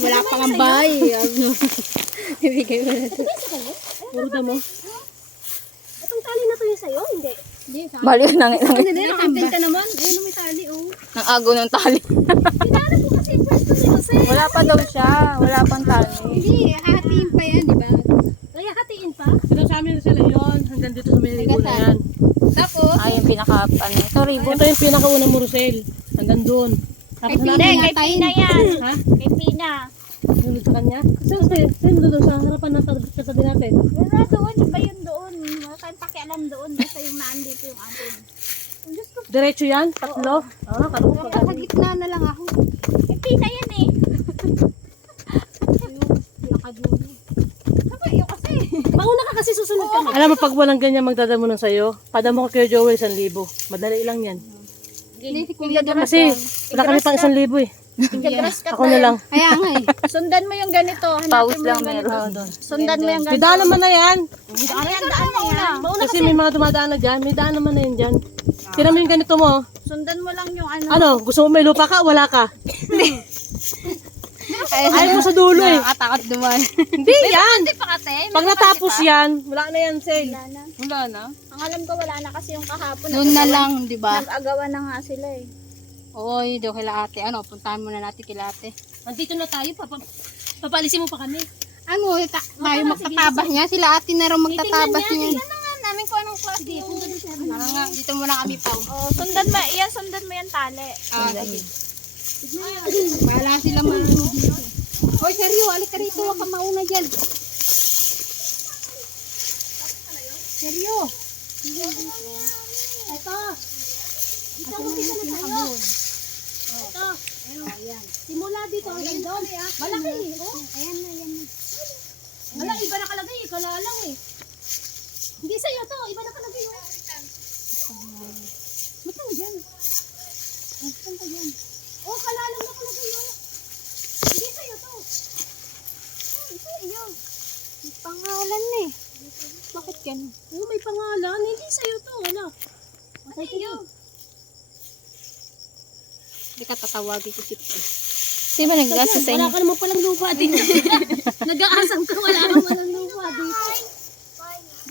Wala pang ang bahay. Ibigay mo na ito. Puro mo. Itong tali na to yung sa'yo? Hindi. Bali ka nang Hindi, nakampin ka naman. Ayun, may tali, oh. nang agaw ng tali. Pinanap ko kasi yung pwesto ni Jose. Wala pa daw siya. Wala pang tali. Hindi, hahatiin pa yan, di ba? Kaya hatiin pa. Ito sa amin sila yun. Hanggang dito sa may ribo na yan. Tapos, Ay, yung pinaka, ano, ito ribo. Ito yung pinakaunang mo, Rosel. Hanggang doon. Tapos Kay hanapin Pina. Kay Pina yan. Ha? Kay Pina. Sunod sa kanya? Saan doon sa harapan ng katabi natin? Wala doon, iba yun doon. Wala tayong pakialam doon. Basta yung naandito yung atin. Ang Diyos ko. Diretso yan? Tatlo? Ah, kalong pa. sa gitna na lang ako. Kay Pina yan eh. Nakadulo. Kapayo kasi. Mauna ka kasi susunod ka. Alam mo, pag walang ganyan magdadamo ng sayo, padamo ko kay Joel 1,000. Madali lang yan. Hindi, si Kuya Dora. Kasi wala kami pang 1,000 eh. Grass cut Ako na lang. Kaya nga eh. Sundan mo yung ganito. Pawis Hanapin mo lang yung ganito. meron. Sundan mo yung May ganito. daan naman na yan. Ano yan? Daan na yan. Kasi may mga dumadaan na dyan. May daan naman na yan dyan. Tira mo yung ganito mo. Sundan mo lang yung ano. Ano? Gusto mo may lupa ka? Wala ka? Ayaw mo sa dulo eh. Nakatakot duman. Hindi yan. Hindi pa kate. Pag natapos yan, wala na yan, Sel. Wala na. Wala na. Ang alam ko wala na kasi yung kahapon. Doon na lang, di ba? Nag-agawan na nga sila eh. Oy, daw kila ate. Ano, puntahan muna natin kila ate. Andito na tayo. Papalisin mo pa kami. Ano, tayo magtatabas niya. Sila ate na rin magtatabas niya. Tingnan na nga namin kung anong klase yung... Tara nga, dito muna kami pa. Oh, sundan mo yan tali. Ah, sige. Bahala sila man. Hoy, seryo, alik ka rito. Huwag ka mauna dyan. Seryo. Ito. Ito mo kita na tayo. Ito. Ayan. Simula dito hanggang doon. Malaki eh. Oh. Ayan na, ayan na. Wala, iba nakalagay eh. Kala lang eh. Hindi sa'yo to. Iba nakalagay oh. Mata mo dyan. Saan ka dyan? Oh, kala lang nakalagay oh. Hindi sa'yo to. Ito, iyo. May pangalan eh. Bakit yan? Oh, may pangalan. Hindi sa'yo to. Wala. Ano iyo? Hindi ka tatawagin ko dito. Sino ba naggasa sa Wala inyo? ka naman palang lupa dito. Nag-aasam ka. Wala ka palang lupa dito.